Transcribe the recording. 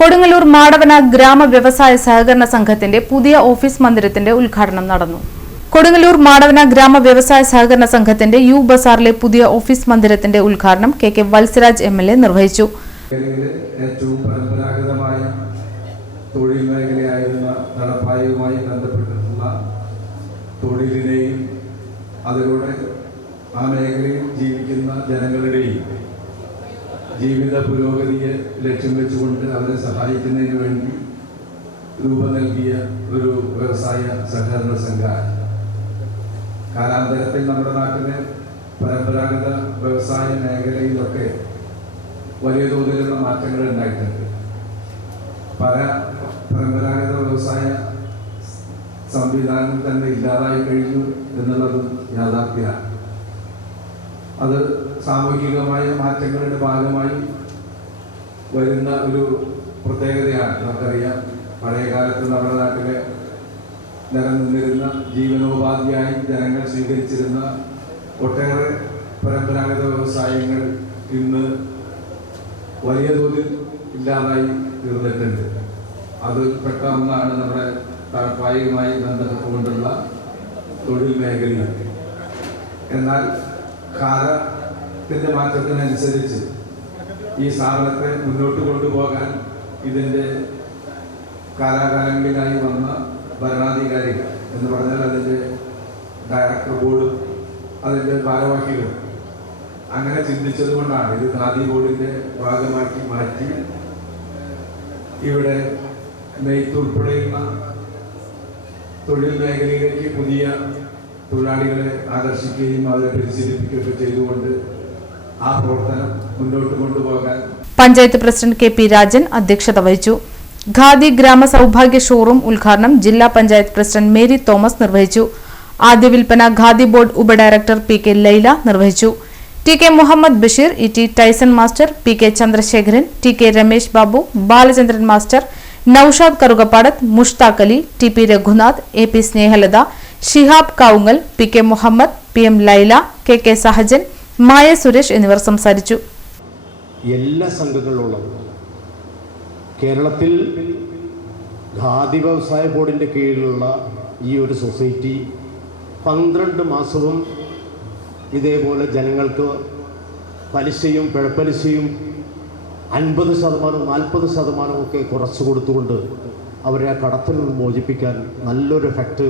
കൊടുങ്ങല്ലൂർ മാടവന ഗ്രാമ വ്യവസായ സഹകരണ സംഘത്തിന്റെ പുതിയ ഓഫീസ് മന്ദിരത്തിന്റെ ഉദ്ഘാടനം നടന്നു. കൊടുങ്ങല്ലൂർ മാടവന ഗ്രാമ വ്യവസായ സഹകരണ സംഘത്തിന്റെ യു ബസാറിലെ പുതിയ ഓഫീസ് മന്ദിരത്തിന്റെ ഉദ്ഘാടനം കെ വത്സരാജ് എംഎൽഎ നിർവഹിച്ചു. ഏറ്റവും പരമ്പരാഗതമായ തൊഴിൽ മേഖലയായിരുന്ന നടപ്പായവുമായി ബന്ധപ്പെട്ടിട്ടുള്ള തൊഴിലിനെയും അതിലൂടെ ആ മേഖലയിൽ ജീവിക്കുന്ന ജനങ്ങളുടെയും ജീവിത പുരോഗതിയെ ലക്ഷ്യം വെച്ചുകൊണ്ട് അവരെ സഹായിക്കുന്നതിന് വേണ്ടി രൂപം നൽകിയ ഒരു വ്യവസായ സഹകരണ സംഘമാണ്. കാലാന്തരത്തിൽ നമ്മുടെ നാട്ടിലെ പരമ്പരാഗത വ്യവസായ മേഖലയിലൊക്കെ വലിയ തോതിലുള്ള മാറ്റങ്ങൾ ഉണ്ടായിട്ടുണ്ട്. പല പരമ്പരാഗത വ്യവസായ സംവിധാനം തന്നെ ഇല്ലാതായി കഴിഞ്ഞു എന്നുള്ളത് യാഥാർത്ഥ്യമാണ്. അത് സാമൂഹികമായ മാറ്റങ്ങളുടെ ഭാഗമായി വരുന്ന ഒരു പ്രത്യേകതയാണ്. നമുക്കറിയാം, പഴയ കാലത്ത് നമ്മുടെ നാട്ടിലെ നിലനിന്നിരുന്ന ജീവനോപാധിയായി ജനങ്ങൾ സ്വീകരിച്ചിരുന്ന ഒട്ടേറെ പരമ്പരാഗത വ്യവസായങ്ങൾ ഇന്ന് വലിയ തോതിൽ ഇല്ലാതായി തീർന്നിട്ടുണ്ട്. അത് പെട്ട ഒന്നാണ് നമ്മുടെ താഴ്പായുമായി ബന്ധപ്പെട്ടുകൊണ്ടുള്ള തൊഴിൽ മേഖല. എന്നാൽ കാലത്തിൻ്റെ മാറ്റത്തിനനുസരിച്ച് ഈ സ്ഥാപനത്തെ മുന്നോട്ട് കൊണ്ടുപോകാൻ ഇതിൻ്റെ കാലാകാലങ്ങളിലായി വന്ന ഭരണാധികാരികൾ എന്ന് പറഞ്ഞാൽ അതിൻ്റെ ഡയറക്ടർ ബോർഡ്, അതിൻ്റെ ഭാരവാഹികൾ അങ്ങനെ ചിന്തിച്ചത് കൊണ്ടാണ് ഇത് ഖാദി ബോർഡിൻ്റെ ഭാഗമാക്കി മാറ്റി ഇവിടെ നെയ്ത്ത് ഉൾപ്പെടെയുള്ള തൊഴിൽ മേഖലയിലേക്ക് പുതിയ തൊഴിലാളികളെ ആകർഷിക്കുകയും അവരെ പരിശീലിപ്പിക്കുകയൊക്കെ ചെയ്തുകൊണ്ട് ആ പ്രവർത്തനം മുന്നോട്ട് കൊണ്ടുപോകാൻ പഞ്ചായത്ത് പ്രസിഡന്റ് കെ രാജൻ അധ്യക്ഷത വഹിച്ചു. ഖാദി ഗ്രാമ സൗഭാഗ്യ ഷോറൂം ഉദ്ഘാടനം ജില്ലാ പഞ്ചായത്ത് പ്രസിഡന്റ് മേരി തോമസ് നിർവഹിച്ചു. ആദ്യ വിൽപ്പന ഖാദി ബോർഡ് ഉപഡയറക്ടർ പി ലൈല നിർവഹിച്ചു. T Muhammad Basheer, T Tyson master, P Chandrasekharan, T Ramesh Babu, Balachandran master, Noushad Karukappadath, Mushtaq Ali, T Raghunath, A Snehalatha, Shihab Kavungal, P Muhammad, P Laila, K Sahajan, Maya Suresh എന്നിവർ സംസാരിച്ചു. എല്ലാ സംഘങ്ങളിലുള്ളതും കേരളത്തിൽ ഖാദി വ്യവസായ ബോർഡിൻ്റെ കീഴിലുള്ള ഈ ഒരു സൊസൈറ്റി 12 മാസവും ഇതേപോലെ ജനങ്ങൾക്ക് പലിശയും പിഴപ്പലിശയും 50%, 40% ഒക്കെ കുറച്ചു കൊടുത്തുകൊണ്ട് അവരെ ആ കടത്തിൽ നിന്ന് മോചിപ്പിക്കാൻ നല്ലൊരു എഫക്റ്റ്